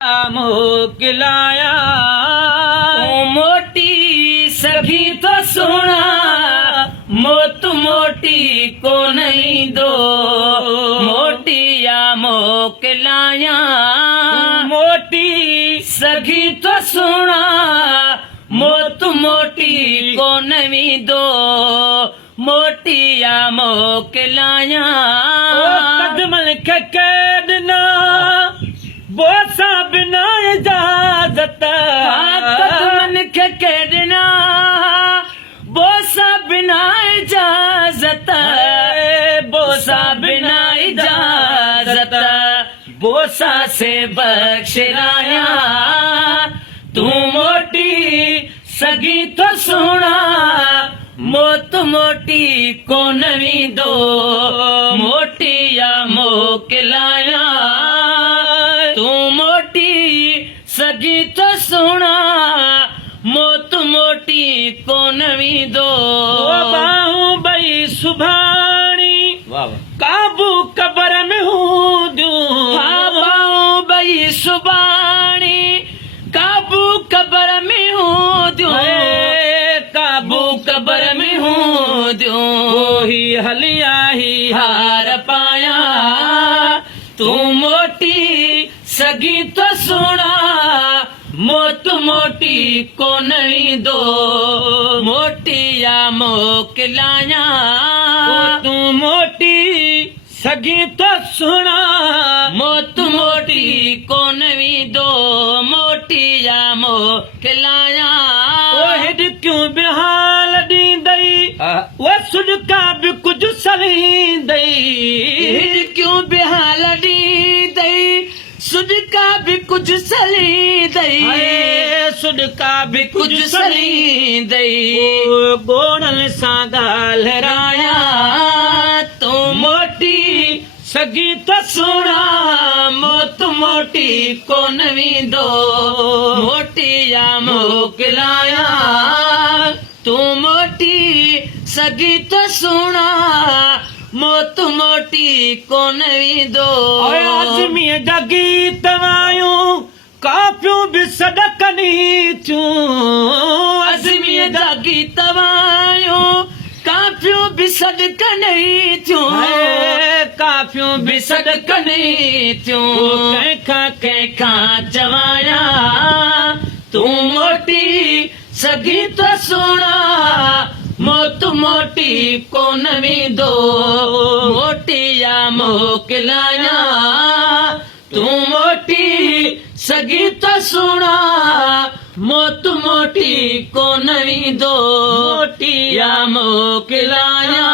मोकिलाया मोटी सखी तो सुना मोत मोटी को नहीं दो मोटिया मोकिलाया मोटी सखी तो सुना मोत मोटी को नहीं दो मोटिया मोकिलाया कदमल कदना बोसा बिना इजाजत मन के कहना बोसा बिना इजाजत बोसा बिना इजाजत बोसा से बख्शराया तू मोटी सगी तो सुना मोत मोटी को नवी दो मोटिया मोकिलाया तू मोटी सगी तो सुना मोत मोटी को नवी दो बाहू बई सुभानी काबू कबर में हूँ दूं बाहू बई सुभानी काबू कबर में हूँ दूं काबू कबर में हूँ दूं ही हलिया ही हार पाया तू मोटी सगी तो सुना मोत मोटी को नहीं दो मोटिया मोकिलाया तू मोटी सगी तो सुना मोत मोटी को नहीं दो मोटिया मोकिलाया हिड क्यों बिहाल दी दई वो सुडका भी कुछ सली दई हिड क्यों बिहाल दी दई सुडका भी कुछ सली दई सुडका भी कुछ सली दई गोणल सां ॻाल्हाया तू मोटी सगी तो सुना मोत मोटी को नवी दो मोटिया मोकिलाया तू मोटी सगी तो सुना मोत मोटी को नवी दो आज़मी डगी तवायूं कापियूं बि सॾकनी थियूं आज़मी डगी तवायूं कापियूं बि सॾकनी थियूं कापियूं बि सॾकनी थियूं कंहिंखां चवाया तू मोटी सगी तो सुना मोत मोटी को नवी दो मोटिया मोकिलाया तू मोटी सगी तो सुना मोत मोटी को नवी दो मोटिया मोकिलाया